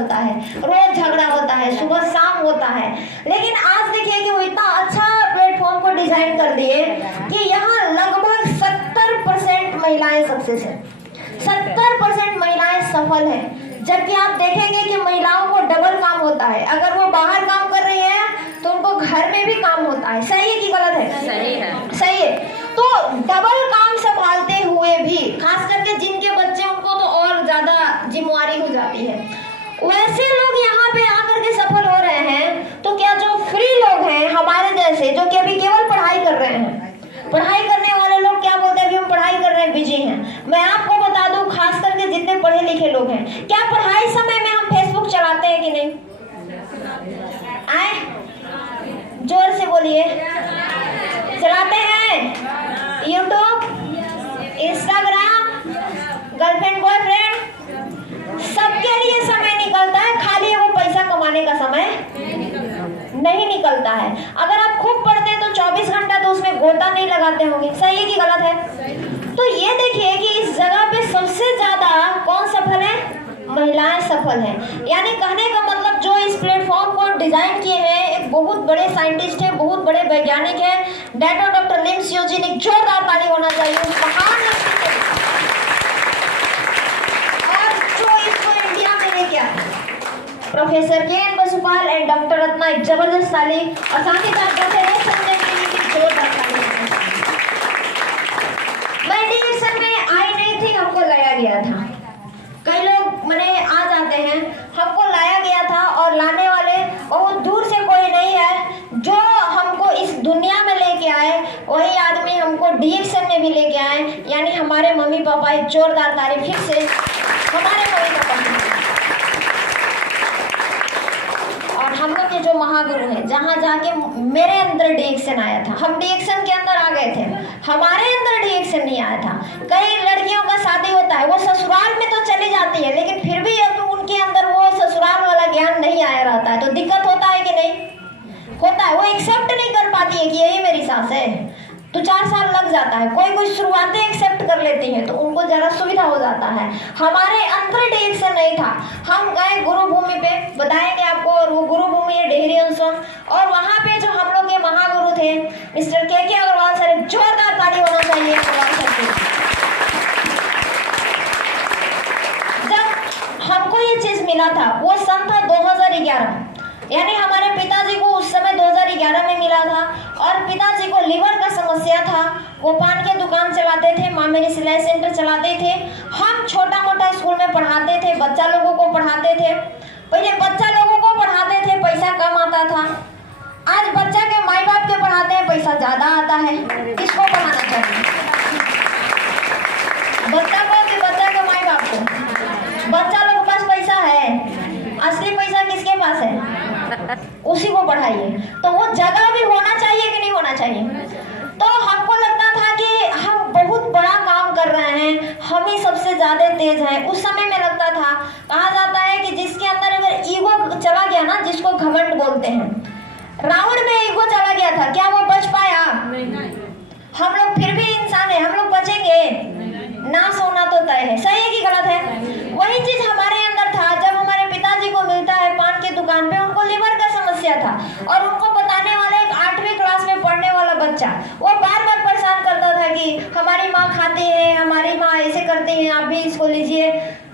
चलता है, रोज झगड़ा होता है, सुबह शाम होता है। लेकिन आज देखिए कि वो इतना अच्छा प्लेटफॉर्म को डिजाइन कर दिए कि यहाँ लगभग 70% महिलाएं सक्सेस है, 70% महिलाएं सफल हैं। जबकि आप देखेंगे कि महिलाओं को डबल काम होता है, अगर वो बाहर काम कर रही है तो उनको घर में भी काम होता है। सही है कि गलत है? सही है। सही है। तो डबल काम संभालते हुए भी, खास करके जिनके बच्चे, उनको तो और ज्यादा जिम्मेवारी हो जाती है। वैसे लोग यहाँ पे आकर के सफल हो रहे हैं, तो क्या जो फ्री लोग हैं हमारे जैसे, जो कि अभी केवल पढ़ाई कर रहे हैं, पढ़ाई करने वाले लोग क्या बोलते हैं, अभी हम पढ़ाई कर रहे हैं, बिजी हैं। मैं आपको बता दूं, खास करके जितने पढ़े लिखे लोग हैं, क्या पढ़ाई समय में हम फेसबुक चलाते हैं कि नहीं? आए जोर से बोलिए, चलाते हैं? यूट्यूब, इंस्टाग्राम, गर्लफ्रेंड बॉयफ्रेंड, सबके लिए समय निकलता है, खाली वो पैसा कमाने का समय नहीं निकलता है। अगर आप खूब पढ़ते हैं तो 24 घंटा तो उसमें गोता नहीं लगाते होंगे। सही है कि गलत है? तो ये देखिए कि इस जगह पे सबसे ज्यादा कौन सफल है? महिलाएं सफल हैं। यानी कहने का मतलब जो इस प्लेटफॉर्म को डिजाइन किए हैं एक बहुत बड़े साइंटिस्ट है, बहुत बड़े वैज्ञानिक है, डॉक्टर लिम सियोजिन। एक जोरदार ताली होना चाहिए उस महान व्यक्ति के लिए। और जो इसको इंडिया में लेके आए professor K N. Basupal and doctor Ratna, एक जबरदस्त ताली। और साथ ही साथ डॉक्टर एस. संजय के लिए भी जोरदार ताली। मैं डिएक्शन में आई नहीं थी, हमको लाया गया था। कई लोग मैंने आ जाते हैं, हमको लाया गया था और लाने वाले बहुत दूर से कोई नहीं है। जो हमको इस दुनिया में लेके आए वही आदमी हमको डिएक्शन में भी लेके आए, यानी हमारे मम्मी पापा। एक जोरदार तारीफ फिर से हमारे मम्मी पापा। और हम लोग के जो महागुरु हैं, जहाँ जाके मेरे अंदर डिएक्शन आया था, हम डिएक्शन के अंदर आ गए थे, हमारे अंदर डिएक्शन नहीं आया था। कई लड़कियों का शादी होता है, वो ससुराल में तो चली जाती है, लेकिन फिर भी अब उनके अंदर वो ससुराल वाला ज्ञान नहीं आया रहता है, तो दिक्कत होता है कि नहीं होता है? वो एक्सेप्ट नहीं कर पाती है कि यही मेरी सास है, तो 4 साल लग जाता है। कोई शुरुआतें एक्सेप्ट कर लेती हैं तो उनको जरा सुविधा हो जाता है। हमारे अंदर डिएक्शन नहीं था। हम गए गुरु भूमि पे, बताएंगे आपको, और वो गुरु भूमि है डेहरी अनसोन, और वहाँ पे जो हम लोग के महागुरु थे मिस्टर के अग्रवाल सर, जोरदार ताली होना चाहिए अग्रवाल सर की। जब हमको ये चीज मिला था वो सन था 2011, यानी हमारे पिताजी को उस समय 2011 में मिला था। और पिताजी को लीवर का समस्या था, वो पान के दुकान चलाते थे, माँ मेरी सिलाई सेंटर चलाते थे। हम छोटा मोटा स्कूल में पढ़ाते थे, बच्चा लोगों को पढ़ाते थे। पहले बच्चा लोगों को पढ़ाते थे, पैसा कम आता था। आज बच्चा के माई बाप के पढ़ाते हैं, पैसा ज्यादा आता है। किसको पढ़ाना चाहिए? बच्चा को कि बच्चा के माई बाप को? बच्चा लोग के पास पैसा है, असली पैसा किसके पास है? उसी को पढ़ाइए। तो वो जगह भी होना चाहिए कि नहीं होना चाहिए? तो हमको लगता था कि हम बहुत बड़ा काम कर रहे हैं, हम ही सबसे ज्यादा तेज हैं। उस समय में लगता था, कहा जाता है कि जिसके अंदर अगर ईगो चला गया ना, जिसको घमंड बोलते हैं, रावण में ईगो चला गया था, क्या वो बच पाया? हम लोग फिर भी इंसान है, हम लोग बचेंगे? नाश होना तो तय है। सही है कि गलत है? वही चीज हमारे अंदर था। जब हमारे पिताजी को मिलता है पान की दुकान पे, उनको लीवर का समस्या था, और उनको बताने वाला एक 8वीं क्लास में पढ़ने वाला बच्चा, वो बार बार परेशान करता था कि हमारी माँ खाती है, हमारी माँ ऐसे करती है, आप भी इसको लीजिए।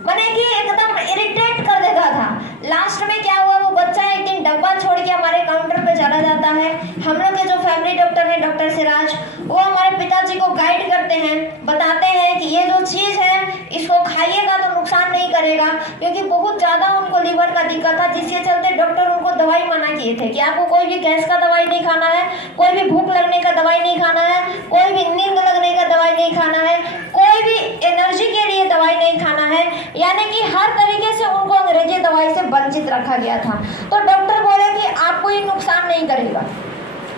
मैंने कि एकदम इरिटेट कर देता था। लास्ट में क्या हुआ, वो बच्चा एक दिन डब्बा छोड़ के हमारे काउंटर पे चला जाता है। हम लोग के जो फैमिली डॉक्टर है डॉक्टर सिराज, वो हमारे पिताजी को गाइड करते हैं, बताते हैं कि ये जो चीज है इसको खाइएगा तो नुकसान नहीं करेगा, क्योंकि बहुत ज्यादा उनको लीवर का दिक्कत था, जिसके चलते डॉक्टर उनको दवाई मना किए थे कि आपको कोई भी गैस का दवाई नहीं खाना है, कोई भी भूख लगने का दवाई नहीं खाना है, कोई भी नींद लगने का दवाई नहीं खाना है, कोई भी एनर्जी के लिए दवाई नहीं खाना है। यानी कि हर तरीके से उनको अंग्रेजी दवाई से वंचित रखा गया था। तो डॉक्टर बोले कि आपको ये नुकसान नहीं करेगा।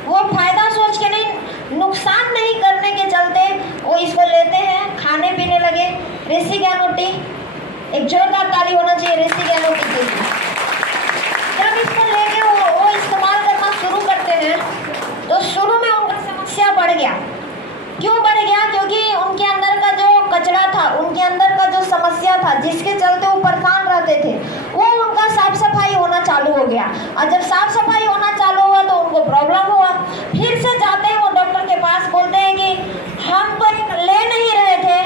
वो फायदा सोच के नहीं, नुकसान नहीं करने के चलते वो इसको लेते हैं, खाने पीने लगे। ऋषि ज्ञानोटी, एक जोरदार ताली होना चाहिए ऋषि ज्ञानोटी के लिए। जब इसको लेके वो इस्तेमाल करना शुरू करते हैं तो शुरू में उनका समस्या बढ़ गया। क्यों बढ़ गया? क्योंकि उनके अंदर का जो कचरा था, उनके अंदर का जो समस्या था, जिसके चलते वो परेशान रहते थे, वो उनका गया, और जब साफ सफाई होना चालू हुआ तो उनको प्रॉब्लम हुआ। फिर से जाते हैं वो डॉक्टर के पास, बोलते हैं कि हम तो ले नहीं रहे थे,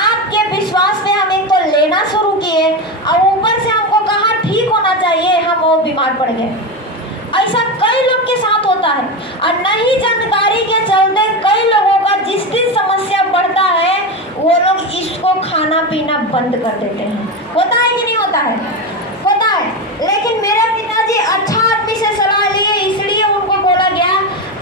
आपके विश्वास पे हम इनको लेना शुरू किए और ऊपर से हमको कहा ठीक होना चाहिए, हम और बीमार पड़ गए। ऐसा कई लोग के साथ होता है, और नहीं जानकारी के चलते कई लोगों का जिस दिन समस्या बढ़ता है वो लोग इसको खाना पीना बंद कर देते हैं। होता है कि नहीं होता है? होता है। लेकिन मेरे पिताजी अच्छा आदमी से सलाह लिए, इसलिए उनको बोला गया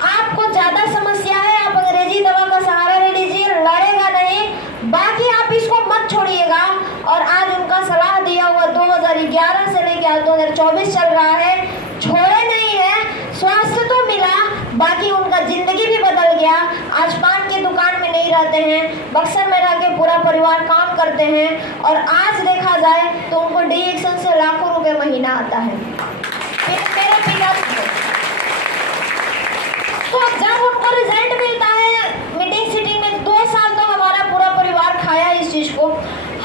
आपको ज्यादा समस्या है, आप अंग्रेजी दवा का सहारा ले लीजिए, लड़ेगा नहीं, बाकी आप इसको मत छोड़िएगा। और आज उनका सलाह दिया हुआ 2011 से लेकर 2024 चल रहा है, छोड़े नहीं है, स्वास्थ्य तो मिला, बाकी उनका जिंदगी भी बदल गया। आज पान की दुकान में नहीं रहते हैं, बक्सर में रह के पूरा परिवार काम करते हैं, और आज देखा जाए तो उनको डीएक्शन से लाखों रुपए महीना आता है। मेरे पिता तो जब उनको रिजल्ट मिलता है मीटिंग सिटिंग में, 2 साल तो हमारा पूरा परिवार खाया इस चीज को।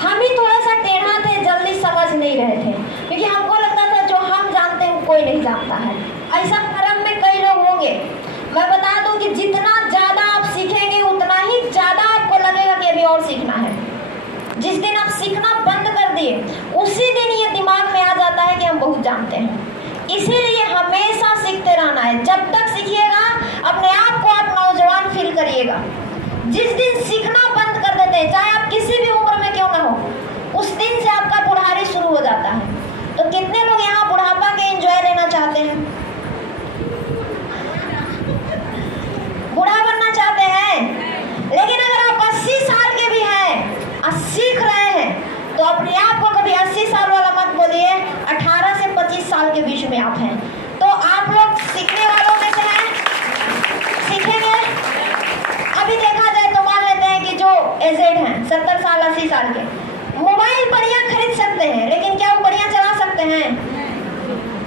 हम ही थोड़ा सा टेढ़ा थे, जल्दी समझ नहीं रहे थे, क्योंकि हमको लगता था जो हम जानते हैं कोई नहीं जानता है। ऐसा कर्म में कई लोग होंगे। मैं बता दूं कि जितना ज्यादा आप सीखेंगे उतना ही ज्यादा आपको लगेगा कि अभी और सीखना है। जिस दिन आप सीखना बंद कर दिए उसी दिन ये दिमाग में आ जाता है कि हम बहुत जानते हैं। इसीलिए हमेशा सीखते रहना है। जब तक सीखिएगा अपने आप को आप नौजवान फील करिएगा। जिस दिन सीखना बंद कर देते हैं, चाहे आप किसी भी उम्र में क्यों ना हो, उस दिन से आपका बुढ़ारी शुरू हो जाता है। तो कितने लोग यहाँ बुढ़ापा के एंजॉय लेना चाहते हैं, बूढ़ा बनना चाहते हैं? लेकिन अगर आप 80 साल के भी हैं और सीख रहे हैं तो अपने आप को कभी 80 साल वाला मत बोलिए, 18 से 25 साल के बीच में आप हैं। तो आप लोग सीखने वालों में से हैं, सीखेंगे। अभी देखा जाए तो मान लेते हैं कि जो एजेड हैं 70 साल 80 साल के, मोबाइल बढ़िया खरीद सकते हैं, लेकिन क्या वो बढ़िया चला सकते हैं?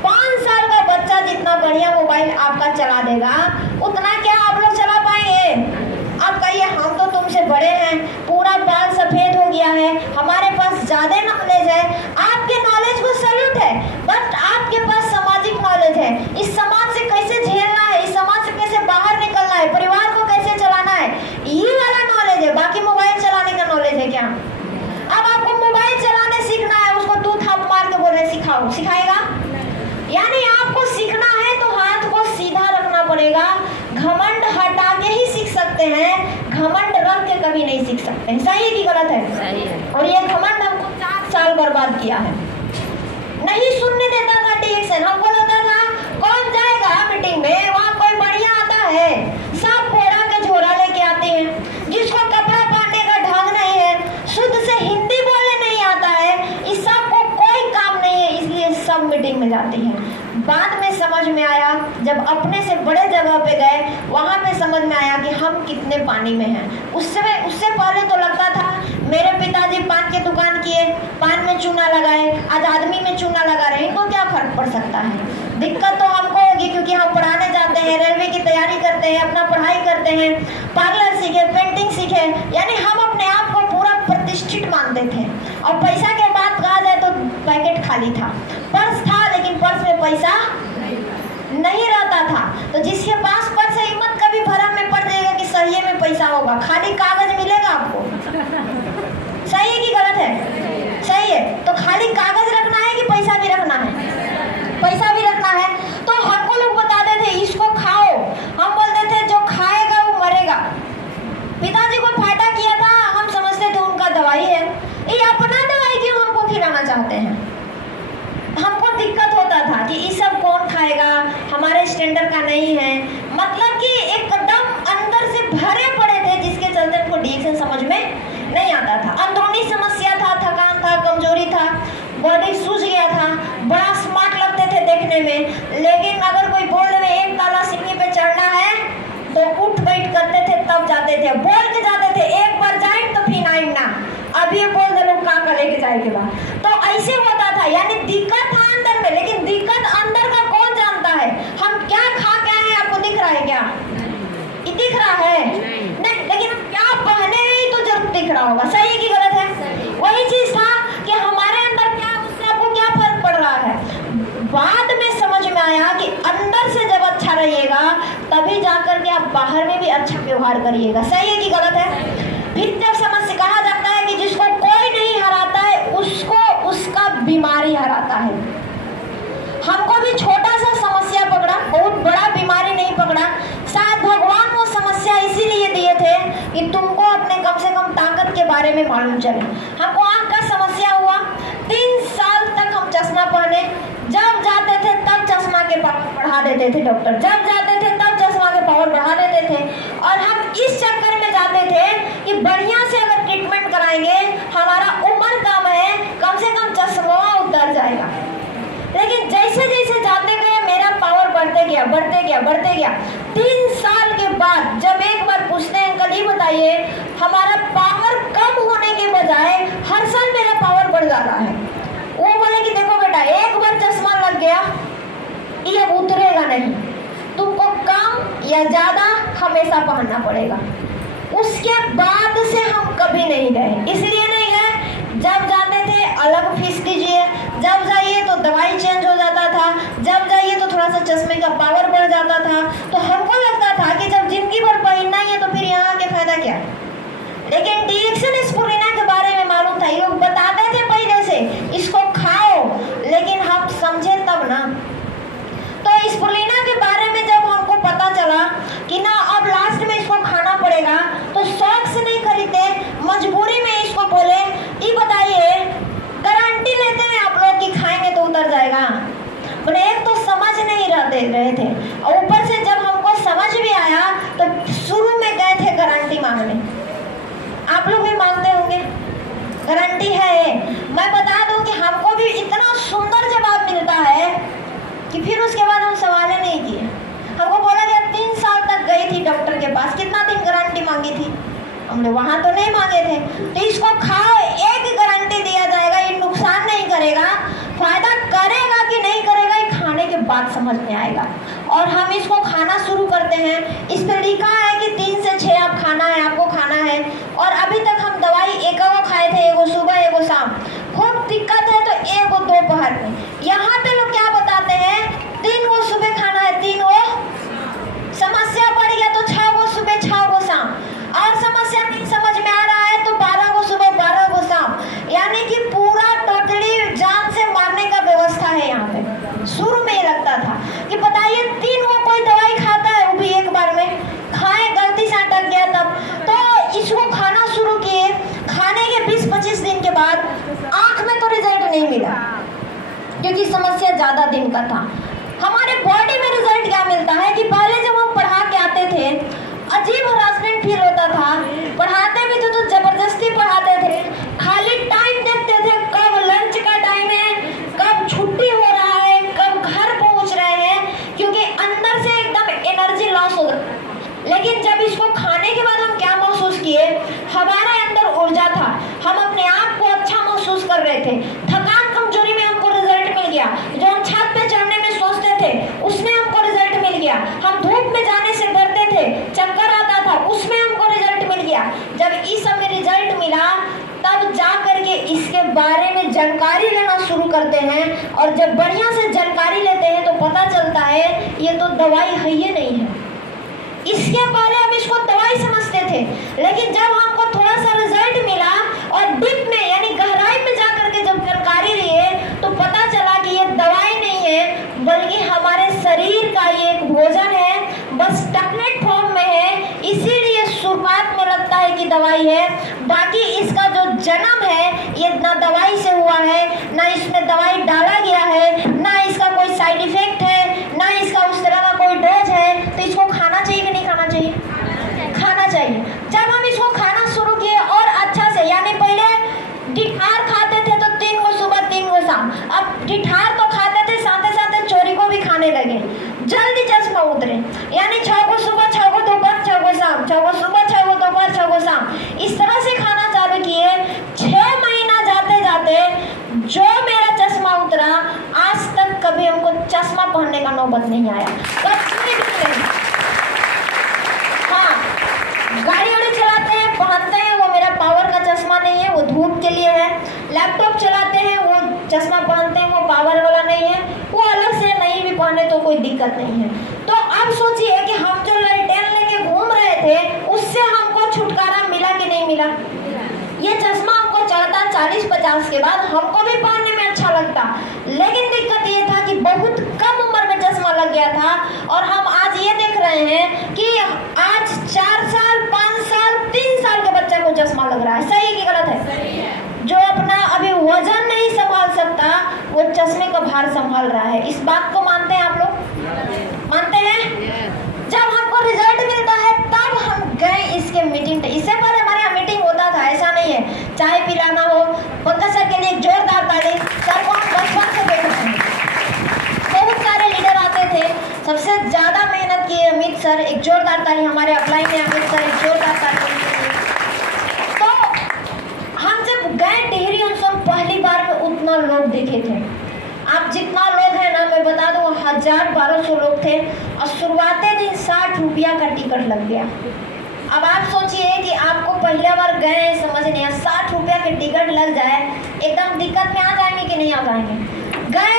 5 साल का बच्चा जितना बढ़िया मोबाइल आपका चला देगा उतना क्या आप लोग चला पाएंगे? आप कहिए हम तो तुमसे बड़े हैं, पूरा बाल सफेद हो गया है, हमारे पास ज्यादा नॉलेज है। आपके नॉलेज को सैल्यूट है, बट आपके पास सामाजिक नॉलेज है। इस समाज से कैसे झेलना है, इस समाज से कैसे बाहर निकलना है, परिवार को कैसे चलाना है, ये वाला नॉलेज है। बाकी मोबाइल चलाने का नॉलेज है क्या? अब आपको मोबाइल चलाने सीखना है, उसको 2 थाप मार के बोल रहे सिखाओ, सिखाएगा? यानी आपको सीखना है तो हाथ को सीधा रखना पड़ेगा। घमंड हटा के ही सीख सकते हैं, घमंड रख के कभी नहीं सीख सकते हैं। सही है कि गलत है? सही है। और ये घमंड हमको 4 साल बर्बाद किया है। नहीं सुनने देता था डीएक्शन, हमको लगता था कौन जाएगा मीटिंग में, वहाँ कोई बढ़िया आता है, सब फोड़ा के झोरा लेके आते हैं, जिसको कपड़ा पहनने का ढंग नहीं है, शुद्ध से हिंदी बोलने नहीं आता है, इस सब को कोई काम नहीं है, इसलिए सब मीटिंग में जाती है। बाद में समझ में आया, जब अपने से बड़े जगह पे गए, वहाँ पे समझ में आया कि हम कितने पानी में हैं। उससे पहले तो लगता था मेरे पिताजी पान की दुकान किए, पान में चूना लगाए, आज आदमी में चूना लगा रहे हैं, इनको क्या फर्क पड़ सकता है? दिक्कत तो हमको होगी, क्योंकि हम पढ़ाने जाते हैं, रेलवे की तैयारी करते हैं, अपना पढ़ाई करते हैं, पार्लर सीखे, पेंटिंग सीखे, यानी हम अपने आप को पूरा प्रतिष्ठित मानते थे। और पैसा के बात कहा जाए तो पैकेट खाली था, पर्स था लेकिन पर्स में पैसा नहीं रहता था। तो जिसके पास पर्स है, हिम्मत कभी भरम में पड़ जाएगा कि सही में पैसा होगा, खाली कागज मिलेगा आपको। सही है कि गलत है? सही है। तो खाली कागज रखना है कि पैसा भी रखना है? पैसा भी रखना है। तो हमको लोग बताते थे इसको खाओ, हम बोलते थे जो खाएगा वो मरेगा। पिताजी को फायदा किया था, हम समझते थे उनका दवाई है, ये अपना दवाई क्यों हमको खिलाना चाहते हैं? हमको दिक्कत होता था कि ये सब कौन खाएगा, हमारे स्टैंडर्ड का नहीं है। मतलब कि एकदम अंदर से भरे पड़े थे, जिसके चलते उनको डीएक्शन समझ में नहीं आता था। अंदरूनी समस्या था, थकान था, कमजोरी था, बॉडी सूज गया था, बड़ा स्मार्ट लगते थे देखने में, लेकिन अगर कोई बोल दे 1 ताला सीढ़ी पे चढ़ना है तो उठ बैठ करते थे, तब जाते थे, बोल के जाते थे, एक बार जाए तो फिर आएंगे ना, अभी बोल दे लोग कहाँ लेके जाएंगे बा। तो ऐसे होता था, यानी दिक्कत था अंदर में, लेकिन दिक्कत अंदर का कौन जानता है? हम क्या खा के आए हैं, आपको दिख रहा है क्या? ये दिख रहा है? नहीं, लेकिन हम क्या पहने हैं तो जरूर दिख रहा होगा। सही है कि गलत है? वही चीज था कि हमारे अंदर क्या, उससे आपको क्या फर्क पड़ रहा है? बाद में भी अच्छा व्यवहार करिएगा। सही है कि गलत है? फिर जब समस्या कहा जाता है कि जिसको कोई नहीं हराता है उसको उसका बीमारी हराता है। हमको भी छोटा सा समस्या पकड़ा, बहुत बड़ा बीमारी नहीं पकड़ा। शायद भगवान वो समस्या इसीलिए दिए थे कि तुमको अपने कम से कम ताकत के बारे में मालूम चले। हमको आंख का समस्या हुआ, 3 साल तक हम चश्मा पहने, जब जाते थे तब चश्मा के पावर बढ़ा देते थे डॉक्टर, जब जाते थे तब चश्मा के पावर बढ़ा देते थे। और हम इस चक्कर में जाते थे कि बढ़िया से अगर ट्रीटमेंट कराएंगे, हमारा उम्र कम है, कम से कम चश्मा उतर जाएगा। लेकिन जैसे जैसे जाते गए मेरा पावर बढ़ते गया बढ़ते गया बढ़ते गया। 3 साल के बाद जब एक बार पूछते हैं अंकल ये बताइए, हमारा पावर कम होने के बजाय हर साल मेरा पावर बढ़ जा रहा है। वो बोले कि देखो बेटा, एक बार चश्मा लग गया ये अब उतरेगा नहीं, तुमको कम या ज्यादा हमेशा पहनना पड़ेगा। उसके बाद से हम कभी नहीं गए, इसलिए नहीं गए, जब जाते थे अलग फीस दीजिए, जब जाइए तो दवाई चेंज हो जाता था, जब जाइए तो थोड़ा सा चश्मे का पावर बढ़ जाता था। तो हमको लगता था कि जब जिंदगी भर पहनना ही है तो फिर यहाँ के फायदा क्या। लेकिन डिएक्शन स्पुलिना के बारे में मालूम था, ये लोग बताते थे पहले से इसको खाओ, लेकिन हम समझे तब ना। तो स्पुलिना के बारे में जब हमको पता चला कि ना अब लास्ट में इसको खाना पड़ेगा, तो शौक से नहीं खरीदे, मजबूरी में इसको बोले ये बताइए गारंटी लेते हैं आप लोग कि खाएंगे तो उतर जाएगा। बोले एक तो समझ नहीं रहे थे, और ऊपर से जब हमको समझ भी आया तो शुरू में गए थे गारंटी मांगने। आप लोग भी मांगते होंगे गारंटी है। मैं बता दूं कि हमको भी इतना सुंदर जवाब मिलता है कि फिर उसके बाद हम सवाल नहीं किए। हमको बोला गया 3 साल तक गई थी डॉक्टर के पास, कितना दिन गारंटी मांगी थी हमने, वहां तो नहीं मांगे थे। तो इसको खाओ, एक गारंटी दिया जाएगा, ये नुकसान नहीं करेगा, फायदा करेगा कि नहीं करेगा ये खाने के बाद समझ में आएगा। और हम इसको खाना शुरू करते हैं, इस पर लिखा है कि 3 से 6 आप खाना है, आपको खाना है। और अभी तक हम दवाई एक खाए थे, एगो सुबह एगो शाम। खूब दिक्कत है तो एगो दोपहर में। यहाँ पे लोग क्या बताते हैं, 3 गो सुबह खाना है, 3 गो, समस्या पड़ गया तो 6 गो सुबह 6 गो शाम, और समस्या नहीं समझ में आ रहा है तो 12 गो सुबह 12 गो शाम। यानी कि पूरा टोटली जान से मारने का व्यवस्था है यहाँ पे। शुरू में ये लगता था कि बताइए 3 गो कोई दवाई खाता है, वो भी एक बार में खाए, गलती से अटक गया तब। तो इसको खाना शुरू किए, खाने के 20-25 दिन के बाद आंख में तो रिजल्ट नहीं मिला क्योंकि समस्या ज्यादा दिन का था। हमारे बॉडी में रिजल्ट क्या मिलता है कि पहले जब हम पढ़ा के आते थे अजीब हरासमेंट फील होता था, पढ़ाते भी थे तो जबरदस्ती पढ़ाते थे, खाली टाइम देखते थे कब लंच का टाइम है, कब छुट्टी हो रहा है, कब घर पहुंच रहे हैं, क्योंकि अंदर से एकदम एनर्जी लॉस हो गया। लेकिन जब इसको खाने के बाद हम क्या महसूस किए, हमारे अंदर ऊर्जा था, हम अपने आप को अच्छा महसूस कर रहे थे, थकान कमजोरी में हमको रिजल्ट मिल गया, जो हम छत पे चढ़ने में सोचते थे उसमें हमको रिजल्ट मिल गया, हम धूप में जाने से डरते थे, चक्कर आता था, उसमें हमको रिजल्ट मिल गया। जब इस सब में रिजल्ट मिला तब जा करके इसके बारे में जानकारी लेना शुरू करते हैं, और जब बढ़िया से जानकारी लेते हैं तो पता चलता है ये तो दवाई है ही नहीं है। इसके पहले हम इसको दवाई समझते थे, लेकिन जब हमको थोड़ा सा रिजल्ट मिला और डीप में यानी गहराई में जाकर के जब जानकारी लिए तो पता चला कि ये दवाई नहीं है, बल्कि हमारे शरीर का ये एक भोजन है, बस टैबलेट फॉर्म में है, इसीलिए शुरुआत में लगता है कि दवाई है। बाकी इसका जो जन्म है ये ना दवाई से हुआ है, ना इसमें दवाई डाला गया है, ना इसका कोई साइड इफेक्ट है, ना इसका उस तरह का कोई डोज है। तो इसको खाना चाहिए कि नहीं खाना चाहिए? खाना चाहिए। जब हम इसको खाना शुरू किए और अच्छा से, यानी पहले ढिठार खाते थे तो 3 गो सुबह 3 गो शाम, अब ढिठार तो खाते थे साथ साथ चोरी को भी खाने लगे, जल्दी चश्मा उतरे, यानी 6 गो सुबह 6 गो दोपहर 6 गो शाम, 6 गो सुबह 6 गो दोपहर 6 गो शाम, इस तरह से खाना चालू किए। 6 महीना जाते जाते जो मेरा चश्मा उतरा, आज तक कभी हमको चश्मा पहनने का नौबत नहीं आया, कभी भी नहीं। हाँ, गाड़ी वाड़ी चलाते हैं पहनते हैं, वो मेरा पावर का चश्मा नहीं है, वो धूप के लिए है। लैपटॉप चलाते हैं वो चश्मा पहनते हैं, वो पावर वाला नहीं है, वो अलग से नहीं भी पहने तो कोई दिक्कत नहीं है। तो अब सोचिए कि हम जो लालटेन लेके घूम रहे थे मिला? ये चश्मा हमको चढ़ता 40-50 के बाद, हमको भी पहनने में अच्छा लगता, लेकिन दिक्कत ये था कि बहुत कम उम्र में चश्मा लग गया था। और हम आज ये देख रहे हैं कि आज 4 साल, 5 साल, 3 साल के बच्चे को चश्मा लग रहा है। सही कि गलत है? जो अपना अभी वजन नहीं संभाल सकता वो चश्मे का भार संभाल रहा है। इस बात को मानते हैं आप लोग? मानते हैं? जब हमको रिजल्ट मिलता है तब हम गए इसके मीटिंग पे। इससे पहले हमारे यहाँ मीटिंग होता था, ऐसा नहीं है। चाय पिलाना हो, पंकज सर के लिए एक जोरदार ताली। सर को हम बचपन से देखते हैं, बहुत सारे लीडर आते थे, सबसे ज्यादा मेहनत की अमित सर। एक जोरदार ताली हमारे अपलाइन में अमित सर, एक जोरदार ताली। तो हम जब गए टिहरी हम पहली बार में उतना लोग देखे थे। आप जितना लोग हैं ना, मैं बता दूं 1000-1200 लोग थे और शुरुआती दिन 60 रुपया का टिकट लग गया। अब आप सोचिए कि आपको पहला बार गए, समझ नहीं आया, 60 रुपया के टिकट लग जाए, एकदम दिक्कत में आ जाएंगे कि नहीं आ जाएंगे? गए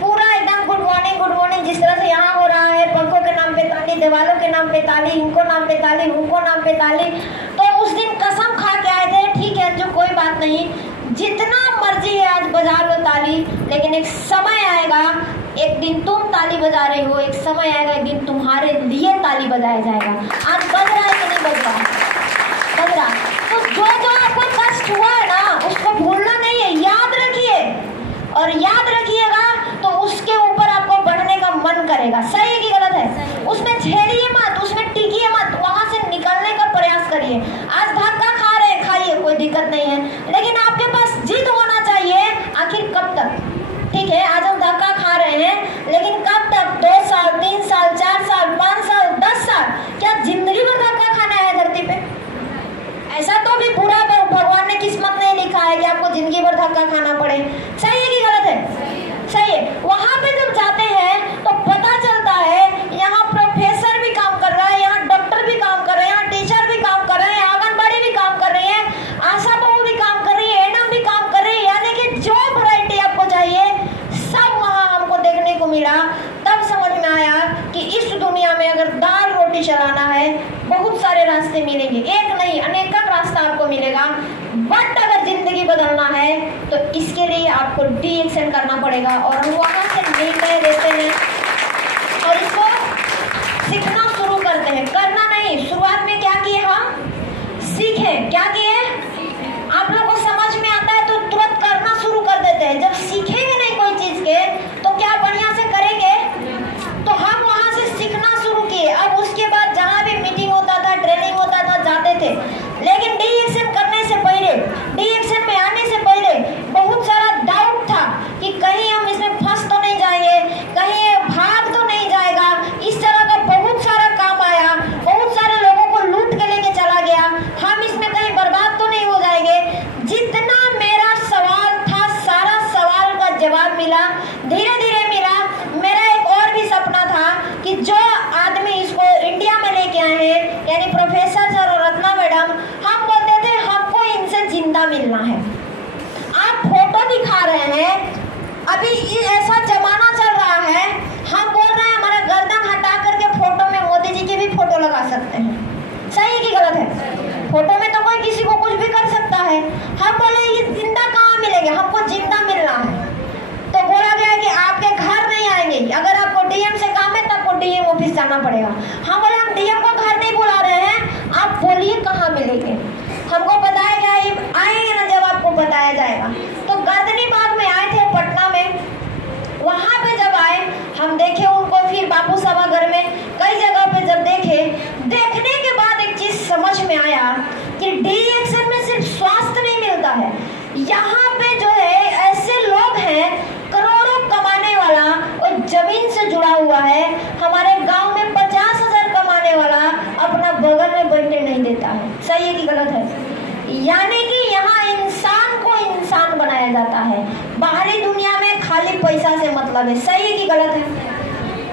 पूरा एकदम गुड मॉर्निंग, जिस तरह से यहाँ हो रहा है, पंखों के नाम पे ताली, दीवालों के नाम पे ताली, इनको नाम पे ताली, उनको नाम पे ताली। तो उस दिन कसम खा के आए थे, ठीक है जो कोई बात नहीं, जितना मर्जी है आज बजा लो ताली, लेकिन एक समय आएगा, एक दिन तुम ताली बजा रहे हो, एक समय आएगा एक दिन तुम्हारे लिए ताली बजाया जाएगा। आज बज रहा है कि नहीं बज रहा? बज रहा। तो जो आपको कष्ट हुआ है ना, उसको भूलना नहीं है, याद रखिए। और याद रखिएगा तो उसके ऊपर आपको बढ़ने का मन करेगा। सही है कि गलत है? उसमें झेलिए मत, उसमें टिकिए मत, वहां से निकलने का प्रयास करिए। आज धक्का खा रहे, खाइए, कोई दिक्कत नहीं है, लेकिन आपके पास जिद होना चाहिए। आखिर कब तक? ठीक है, आज हम धक्का खा रहे हैं, लेकिन कब तक? 2 साल, 3 साल, 4 साल, 5 साल, 10 साल? क्या जिंदगी भर धक्का खाना है धरती पे? ऐसा तो भी पूरा भगवान ने किस्मत नहीं लिखा है कि आपको जिंदगी भर धक्का खाना पड़े। सही है कि गलत है? सही है। वहां पे जब जाते हैं तो पता चलता है यहाँ प्रोफेसर भी काम कर रहा है, यहाँ डॉक्टर भी काम कर रहे हैं, यहाँ टीचर भी काम कर रहे हैं, आंगनबाड़ी भी काम कर रही है, आशा बहू भी काम कर रही है, एनएम भी काम कर रही है, यानी कि जो वैरायटी आपको चाहिए सब वहाँ हमको देखने को मिला। तब समझ में आया कि इस दुनिया में अगर दाल रोटी चलाना है, बहुत सारे रास्ते मिलेंगे, एक नहीं अनेक रास्ता आपको मिलेगा। बट अगर जिंदगी बदलना है तो इसके लिए आपको DAction करना पड़ेगा। और हम वहाँ से निर्णय लेते हैं और इसको सीखना शुरू करते हैं। करना नहीं, शुरुआत में क्या किए हम? सीखे। क्या किए? आप लोगों को समझ में आता है तो तुरंत करना शुरू कर देते हैं। जब सीखेंगे नहीं कोई चीज के तो क्या बढ़िया से करेंगे? तो हम वहाँ से सीखना शुरू किए। अब उसके बाद जहाँ भी मीटिंग होता था, ट्रेनिंग होता था, जाते थे। लेकिन DAction करने से पहले, DAction में आने से पहले बहुत सारा डाउट था कि कहीं हम इसमें फंस तो नहीं जाएंगे, कहीं ये भाग तो नहीं जाएगा। इस तरह का बहुत सारा काम आया, बहुत सारे लोगों को लूट के लेके चला गया, हम इसमें कहीं बर्बाद तो नहीं हो जाएंगे। जितना मेरा सवाल था, सारा सवाल का जवाब मिला, धीरे धीरे मिला। मेरा एक और भी सपना था कि जो आदमी इसको इंडिया में लेके आए हैं, यानी प्रोफेसर सर और रत्ना मैडम, हम बोलते थे हमको इनसे जिंदा मिलना है। आप फोटो दिखा रहे हैं, अभी ऐसा जमाना चल रहा है, हम बोल रहे हैं हमारा गर्दन हटा करके फोटो में मोदी जी की भी फोटो लगा सकते हैं। सही है कि गलत है? फोटो में तो कोई किसी को कुछ भी कर सकता है। हम बोले ये जिंदा कहाँ मिलेंगे, हमको जिंदा मिलना है। तो बोला गया कि आपके घर नहीं आएंगे, अगर आपको DM से काम है तो आपको DM ऑफिस जाना पड़ेगा। हम बोले हम DM को घर नहीं बुला रहे हैं, आप बोलिए कहाँ मिलेंगे। हमको बताया गया ये आएंगे ना जब आपको बताया जाएगा। तो गर्दनी बाग में आए थे, पटना में। वहाँ पे जब आए हम देखे उनको, फिर बापू सभागार में, कई जगह पे जब देखे, देखने के बाद एक चीज समझ में आया कि DAction में सिर्फ स्वास्थ्य नहीं मिलता है, यहाँ पे जो है ऐसे लोग हैं, करोड़ों कमाने वाला और जमीन से जुड़ा हुआ है। हमारे गांव में 50,000 कमाने वाला अपना बगल में बैठने नहीं देता है। सही है कि गलत है? यानी कि यहाँ इंसान को इंसान बनाया जाता है, बाहरी दुनिया में खाली पैसा से मतलब है। सही है कि गलत है?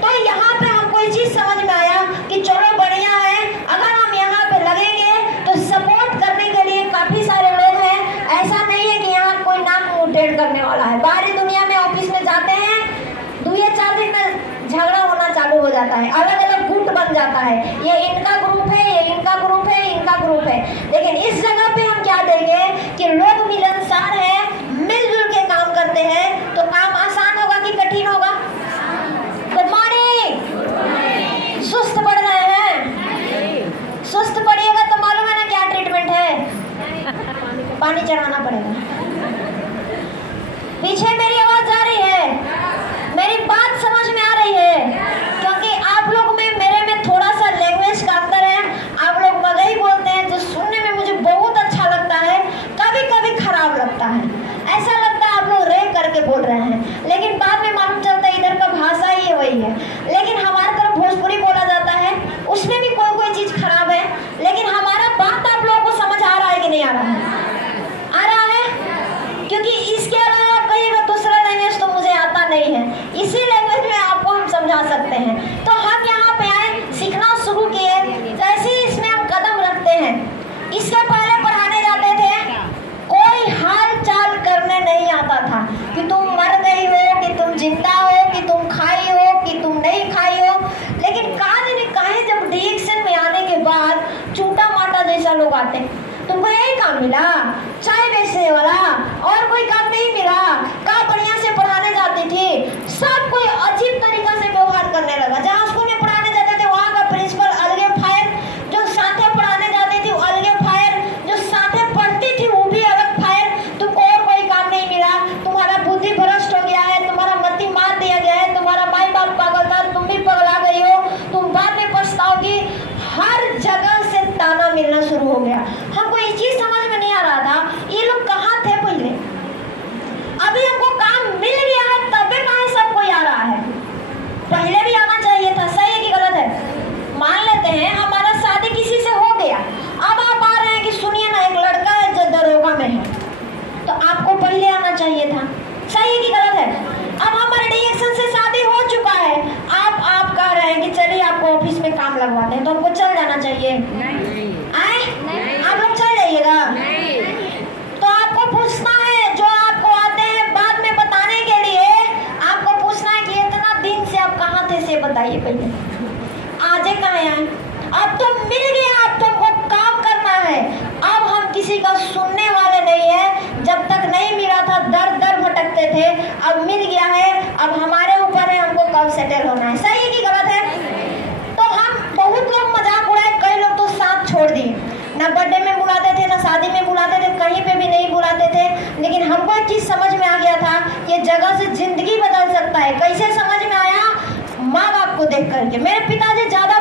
तो यहाँ पे हमको ये चीज समझ में आया कि चलो बढ़िया है, अगर हम यहाँ पे लगेंगे तो सपोर्ट करने के लिए काफी सारे लोग हैं। ऐसा नहीं है कि यहाँ कोई नाक मुंह करने वाला है। बाहरी दुनिया में ऑफिस में जाते हैं, 2-4 दिन में झगड़ा होना चालू हो जाता है, अलग अलग गुट बन जाता है, ये इनका ग्रुप है, ये इनका ग्रुप है, इनका ग्रुप है। लेकिन इस जगह पे समझा देंगे कि लोग मिलनसार है, मिलजुल के काम करते हैं, तो काम आसान होगा कि कठिन होगा? Good morning. सुस्त पड़ रहे हैं? सुस्त पड़िएगा तो मालूम है ना क्या ट्रीटमेंट है? पानी चढ़ाना पड़ेगा। पीछे मेरी आवाज आ रही है? मेरी बात समझ में आ रही है? क्योंकि आप लोग में मेरे में थोड़ा सा लैंग्वेज का अंतर है। आप लोग मगही बोलते हैं जो सुनने में मुझे बहुत अच्छा लगता है, कभी कभी खराब लगता है। ऐसा लगता है आप लोग रे करके बोल रहे हैं, लेकिन बाद में मालूम चलता है इधर का भाषा ही वही है। लेकिन हमारे तरफ भोजपुरी बोला जाता है, उसमें भी कोई कोई चीज खराब है, लेकिन हमारा बात आप लोगों को समझ आ रहा है कि नहीं आ रहा है? आ रहा है? क्योंकि इसके अलावा कहिएगा दूसरा लैंग्वेज तो मुझे आता नहीं है, इसी लैंग्वेज में आपको हम समझा सकते हैं। तो हम यहाँ पे आए, सीखना शुरू किए, जैसे ही इसमें हम कदम रखते हैं, इसके पहले पढ़ाने जाते थे, कोई हाल चाल करने नहीं आता था कि तुम मर गई हो, कि तुम जिंदा हो, कि तुम खाई हो, कि तुम नहीं खाई हो। लेकिन काहे जब डिएक्शन में आने के बाद चूटा माटा जैसा लोग आते, तुमको यही काम मिला, चाय बेचने वाला, और कोई काम नहीं मिला? का बढ़िया से पढ़ाने जाती थी, सब कोई अजीब तरीका से व्यवहार करने लगा। जहाँ स्कूल में पढ़ाने जाते थे वहाँ का प्रिंसिपल अलगे फायर, जो साथे पढ़ाने जाती थी अलगे फायर, जो साथे पढ़ती थी वो भी अलग फायर। तुमको और कोई काम नहीं मिला, तुम्हारा बुद्धि भ्रष्ट हो गया है, तुम्हारा मति मार दिया गया है, तुम्हारा माई बाप पागल था, तुम भी पगला गई हो, तुम बाद में पछताओगी। हर जगह से ताना मिलना शुरू हो गया। हमको ये चीज समझ में नहीं आ रहा था, ये लोग कहाँ थे पहले? अभी हमको काम मिल गया है तबे कहाँ सबको आ रहा है? पहले भी आना चाहिए था। सही है कि गलत है? मान लेते हैं हमारा शादी किसी से हो गया, अब आप आ रहे हैं कि सुनिए ना एक लड़का है जो दरोगा में है, तो आपको पहले आना चाहिए था। सही है कि गलत है? अब हमारे डिएक्शन से शादी हो चुका है, आप कह रहे हैं कि चलिए आपको ऑफिस में काम लगवाते हैं, तो हमको चल जाना चाहिए? आए? आप लोग चल जाइएगा? तो आपको पूछना है, जो आपको आते हैं बाद में बताने के लिए, आपको पूछना है कि इतना दिन से आप कहाँ थे से बताइए पहले। आजे कहाँ आए? अब तो मिल गया, अब तुमको काम करना है। अब हम किसी का सुनने वाले नहीं है। जब तक नहीं मिला था दर दर भटकते थे, अब मिल गया है, अब हमारे ऊपर है हमको कब सेटल होना है। सही है कि गलत है? तो हम बहुत लोग मजाक उड़ाए, कई लोग तो साथ छोड़ दिए, ना बर्थडे में बुलाते थे, ना शादी में बुलाते थे, कहीं पे भी नहीं बुलाते थे। लेकिन हमको एक चीज समझ में आ गया था, ये जगह से जिंदगी बदल सकता है। कैसे समझ में आया? माँ बाप को देख करके। मेरे पिताजी ज्यादा